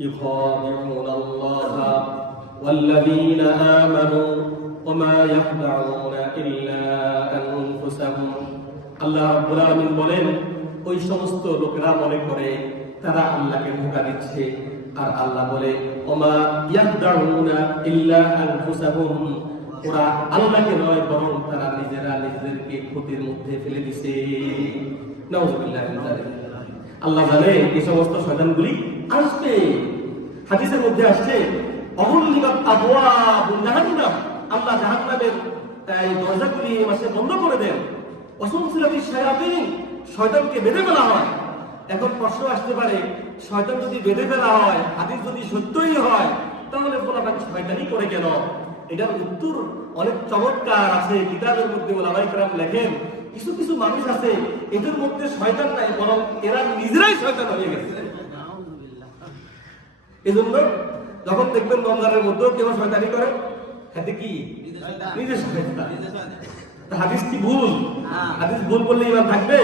يخادعون الله والذين آمنوا وما يخدعون إلا أنفسهم আল্লাহ রাব্বুল আলামিন বলেন ওই সমস্ত লোকেরা মনে করে তারা আল্লাহকে ধোঁকা দিচ্ছে আর আল্লাহ বলে ওমা ইয়াখদাউনা ইল্লা আনফুসাহুম ওরা আল্লাহকে নয় বরং তারা নিজেরা নিজেদেরকে ক্ষতির মধ্যে ফেলে দিছে নাউযুবিল্লাহি মিন যালিক আল্লাহ জানে এই সমস্ত শয়তানগুলি আসবে হাদিসের মধ্যে আসছে অহুল্লিকাত আবওয়াবুন জাহান্নাম আল্লাহ জাহান্নামের এই দরজাগুলি মাসে বন্ধ করে দেন অসংখ্য শায়াতিন শয়তানকে বেঁধে ফেলা হয় এখন প্রশ্ন আসতে পারে শয়তান যদি বেঁধে ফেলা হয় হাদিস যদি সত্যই হয় তাহলে বলা শয়তানি করে কেন এটার উত্তর অনেক চমৎকার আছে কিতাবের মধ্যে ওলামায়ে কেরাম লেখেন কিছু কিছু মানুষ আছে এদের মধ্যে শয়তান নাই বরং এরা নিজেরাই শয়তান হয়ে গেছে এজন্য যখন দেখবেন রমজানের মধ্যেও কেউ শয়তানি করে হাতে কি নিজে শয়তান হাদিস কি ভুল হাদিস ভুল বললে ইমান থাকবে